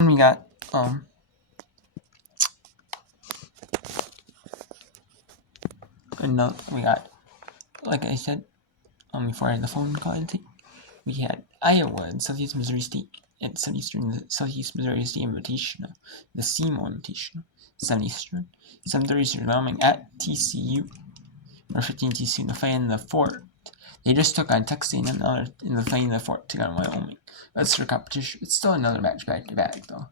we got we got, like I said before I had the phone call I take, we had Iowa and Southeast Missouri State at Southeast Missouri State Invitational, the SEMO Invitational, 7 Eastern. 7:30 Wyoming at TCU. Number 15 TCU in the fight in the fort. They just took on Texas A&M in the fight in the fort, took on Wyoming. That's their competition. It's still another match back to back though,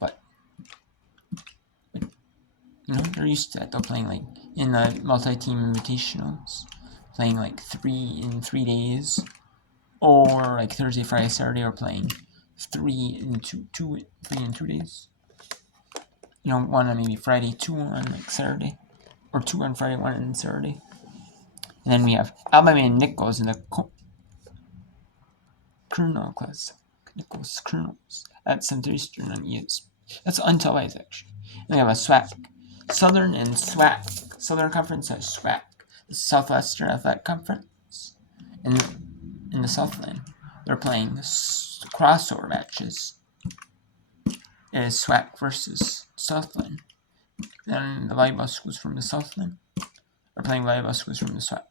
but they're used to that. They're playing like in the multi-team invitationals, playing like 3 days, or like Thursday, Friday, Saturday, or playing 3 in 2 days. One on maybe Friday, 2 on like Saturday, or 2 on Friday, 1 on Saturday. And then we have Alabama and Nichols in the Colonel class. Nichols Colonels at 7:30 Eastern on ES. That's untelevised actually. And we have a SWAC. Southern and SWAC. Southern Conference has SWAC. The Southwestern Athletic Conference. And in the Southland, they're playing crossover matches. It is SWAC versus Southland. And the volleyball schools from the Southland are playing volleyball schools from the SWAC.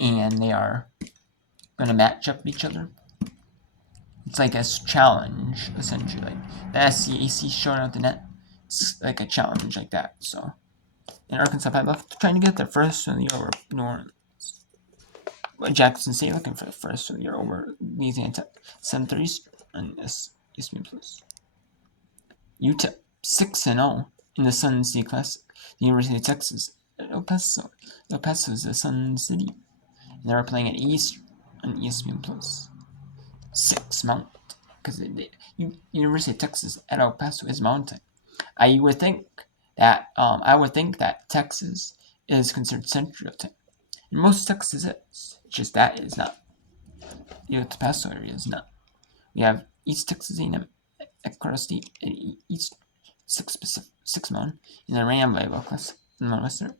And they are going to match up each other. It's like a challenge, essentially. Like the SCAC showing out the net. It's like a challenge like that. So, in Arkansas Pine Bluff trying to get their first win of the year over New Orleans. Jackson State looking for the first of the year over Louisiana Tech. 7:30 on ESPN Plus. UTEP 6-0 in the Sun City Classic. The University of Texas at El Paso. El Paso is the Sun City. And they were playing at East on ESPN Plus. 6 Mount, because University of Texas at El Paso is mountain. I would think that Texas is considered Central Time, and most Texas is. Just that is not. The El Paso area is not. We have East Texas A&M at Colorado State at East 6 Mountain in the Ram Volleyball Classic in Western,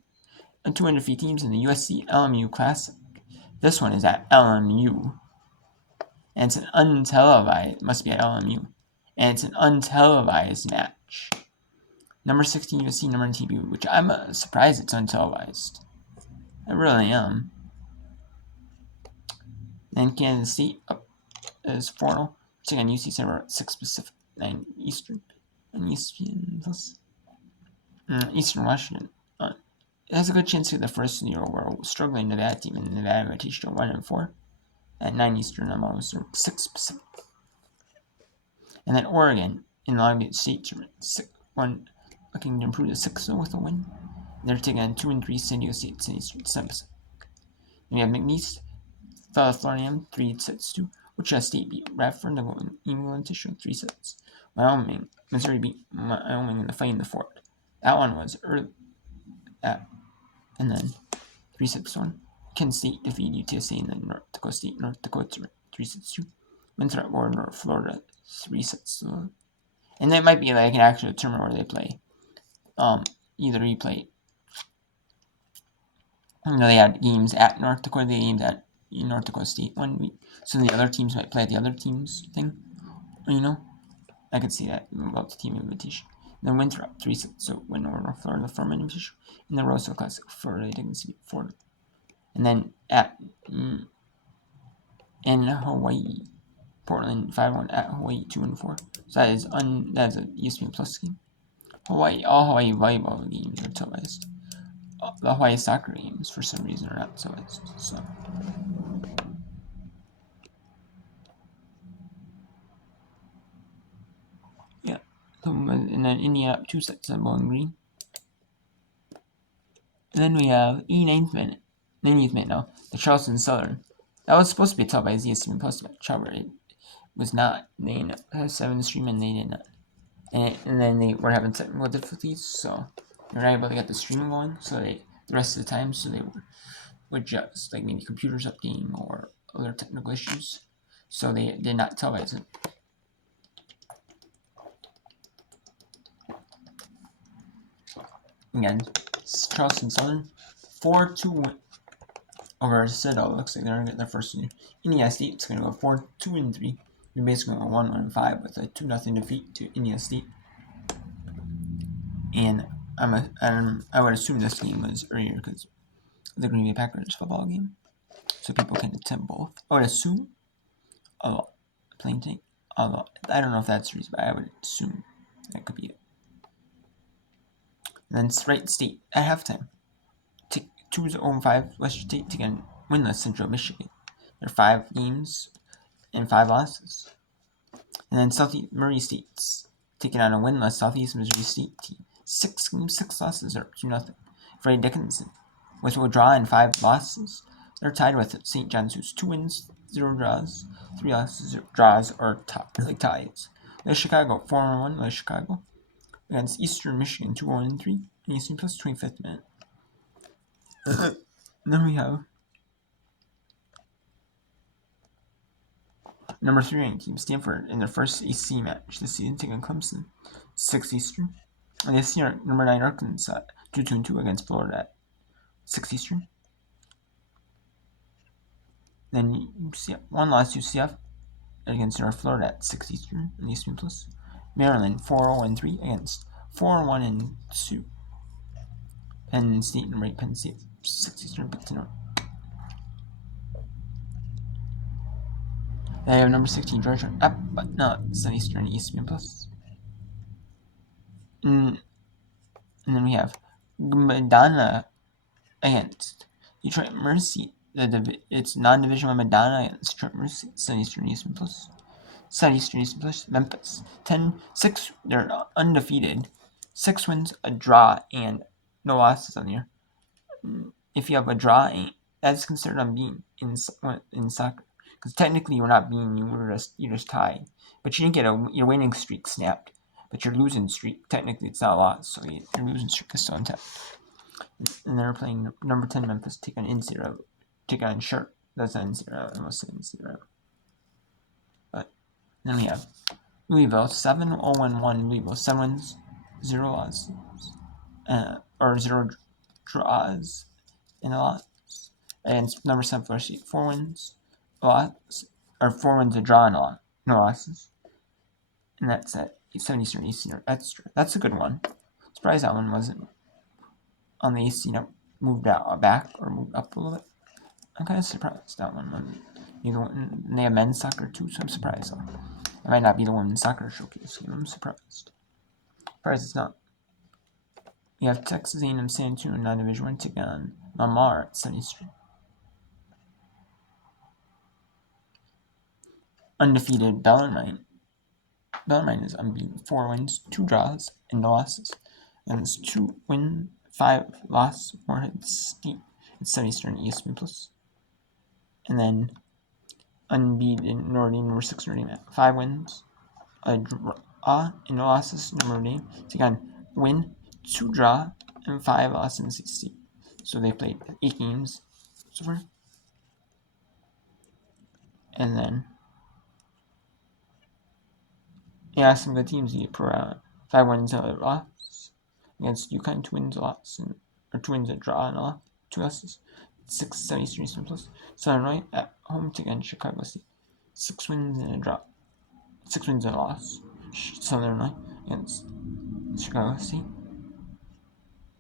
and 250 teams in the USC LMU Classic. This one is at LMU. And it's an untelevised, must be at LMU, and it's an untelevised match. Number 16 USC, number 1 TBU, which I'm surprised it's untelevised. I really am. Then Kansas State up is 4-0, taking on UC Santa Barbara at 6 Pacific, 9 Eastern, and ESPN Plus. Eastern Washington. It has a good chance to get the first in the year over struggling Nevada team in the Nevada Invitational 1-4. At 9 Eastern, I'm almost 6 Pacific. And then Oregon in the Long Beach State Tournament, looking to improve to 6-0 with a win. They're taking on 2-3 San Diego State, 10 Eastern, 7 Pacific. And we have McNeese, Florida 3-2. Wichita State beat Radford to go in England tissue 3 sets. Missouri beat Wyoming in the fight in the fort. That one was early. And then 3-6-1. Kansas State defeated UTSA and then North Dakota State, North Dakota 3-2. Winthrop or North Florida 3-1. And that might be like an actual tournament where they play. Either replay. They had games at North Dakota, they games at North Dakota State 1 week. So the other teams might play at the other team's thing. I could see that about the team invitation. Then Winthrop 3-6, so win over North Florida for an invitation. In the Roseville Classic for they didn't see Florida. And then in Hawaii, Portland 5-1 at Hawaii 2-4. So that is a ESPN Plus game. All Hawaii volleyball games are televised. The Hawaii soccer games for some reason are not televised. So yeah. And then Indiana up 2 sets on Bowling Green. And then we have 90th minute now. The Charleston Southern. That was supposed to be televised ESPN Plus match. However, it was not. They had 7 stream and they did not. And then they were having technical difficulties, so they were not able to get the stream going. So the rest of the time, so they would just like maybe computers updating or other technical issues. So they did not televise it. Again, Charleston Southern 4-2 win over Citadel. Looks like they're gonna get their first win. Indiana State's gonna go 4-2-3 We basically went 1-5 with a 2-0 defeat to Indiana State. And I would assume this game was earlier because the Green Bay Packers football game, so people can attend both. I would assume a lot. Plain thing. A lot. I don't know if that's the reason, but I would assume that could be it. And then Wright State at halftime. 2-5 Western State taking winless Central Michigan. They're 5 games and 5 losses. And then Southeast Murray State's taking on a winless Southeast Missouri State team. 6 games, 6 losses, or 2-0. Freddie Dickinson, with a draw and 5 losses, they're tied with St. John's, who's 2 wins, 0 draws, 3 losses, draws, or ties. Lake Chicago, 4-1, Lake Chicago, against Eastern Michigan, 2-3, and Eastern plus 25th minute. Then we have number 3 ranked team Stanford in their first ACC match this season, taking Clemson, 6 Eastern. And they see number 9 Arkansas 2-2 against Florida at 6 Eastern. Then UCF, 1 loss UCF against North Florida at 6 Eastern in the Eastern Plus. Maryland 4-0-3 against 4-1-2. Penn State and Penn State 6 Eastern picked to North. They have number 16 Georgia up, but not 7 Eastern Eastern Plus. And then we have Madonna against Detroit Mercy. It's non-division 1 Madonna against Detroit Mercy, 7 Eastern Plus. Southeastern Eastern Plus. Memphis 10-6. They're undefeated. 6 wins, a draw, and no losses on the year. If you have a draw, that's considered unbeaten in soccer. Because technically you're not beaten, you're just tied. But you didn't get your winning streak snapped. But your losing streak, technically it's not a loss, so your losing streak is still intact. And they're playing number 10 Memphis, take on N0. Take on Shirt. That's N0. I almost said N0. But then we have Louisville 7-0-1 Louisville, 7 wins, 0 losses, or 0 draws in a loss. And number 7 Florida State, 4 wins, a loss, or 4 wins, a draw, and a lot, no losses. And that's at 7 Eastern Extra. That's a good one. Surprised that one wasn't on the AC, moved out back or moved up a little bit. I'm kind of surprised that one. They have men's soccer too, so I'm surprised. It might not be the women's soccer showcase game. I'm surprised. Surprised it's not. You have Texas A&M San Antonio non-division 1 taking on Lamar at 7 Eastern. Undefeated Bellarmine. Bellarmine is unbeaten. 4 wins, 2 draws, and no losses. And it's 2 win, 5 loss, Morehead State. It's 7 Eastern Eastern Plus. And then unbeaten Notre Dame, number 6 Notre Dame at 5 wins, a draw, and no losses. Notre Dame take on win, 2 draw, and 5 losses in 60. So they played 8 games so far. And then some good teams per 5 wins and a loss against UConn, 2 wins, a loss, or 2 wins, a draw, and a loss, 2 losses. 6-7 Eastern Plus. Southern Illinois at home to against Chicago State, 6 wins and a draw, 6 wins and a loss. Southern Illinois against Chicago State.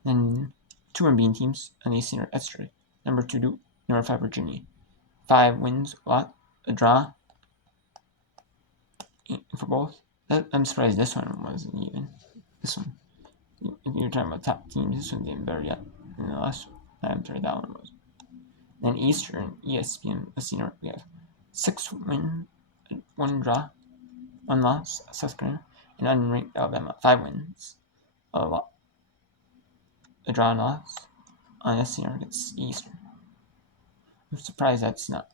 Then 2 unbeaten teams on the Eastern Extra. Number 2 Duke, number 5 Virginia, 5 wins, a draw for both. I'm surprised this one wasn't even. This one, if you're talking about top teams, this one's even better yet than the last one. I'm sorry, that one was. Then Eastern, ESPN, Senior, we have 6 wins, 1 draw, 1 loss, South Carolina, and unranked Alabama, 5 wins, a draw and loss on Senior against Eastern. I'm surprised that's not.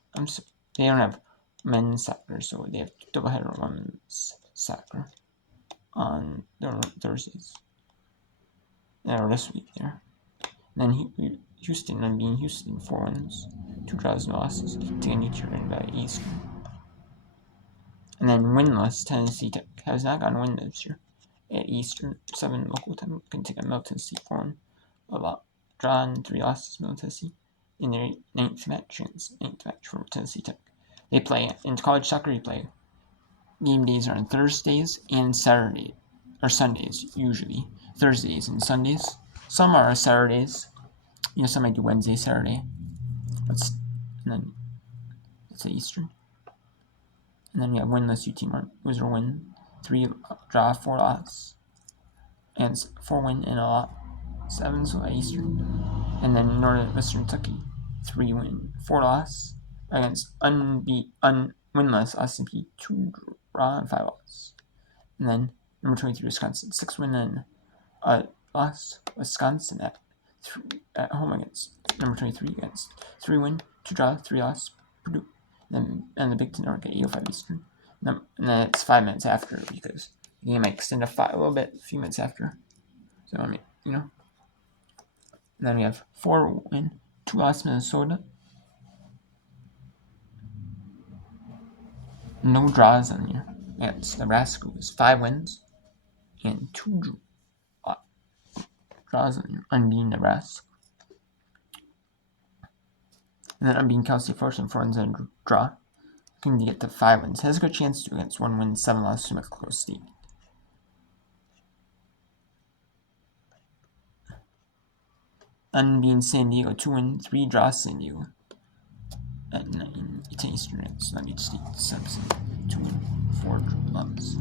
They don't have men's soccer, so they have doubleheader women's soccer on Thursdays. Or this week there. And then Houston, unbeaten Houston, 4 wins, 2 draws, no losses, taking Detroit by Eastern. And then winless Tennessee Tech has not gone win this year at Eastern. 7 local time can take a Middle Tennessee 4-1, a draw and 3 losses. Middle Tennessee in their 9th match for Tennessee Tech. They play in college soccer. You play game days are on Thursdays and Saturday, or Sundays usually. Thursdays and Sundays. Some are Saturdays. Some might do Wednesday, Saturday. And then it's Eastern. And then we have winless UT Martin. Loser win, 3 draw, 4 loss, and 4 win and a lot. 7 so Eastern. And then Northwestern Kentucky, 3 win, 4 loss against winless S&P, 2 draw and 5 loss. And then number 23 Wisconsin, 6 win and a loss. Wisconsin at home against number 23 against 3 win, 2 draw, 3 loss. Purdue. And the Big Ten Org at 8:05 Eastern. And then it's 5 minutes after because the game might extend a little bit, a few minutes after. So And then we have 4 win, 2 loss Minnesota. No draws on here. Against Nebraska was 5 wins and 2 draws on here. Unbeaten Nebraska. And then unbeaten Cal State Fullerton, 4 wins and a draw. Looking to get to 5 wins. Has a good chance to against 1 win, 7 losses to Mexico State. Unbeaten San Diego, 2 win, 3 draws San Diego. At 9 Eastern at State Simpson, 2 win, 4 draws.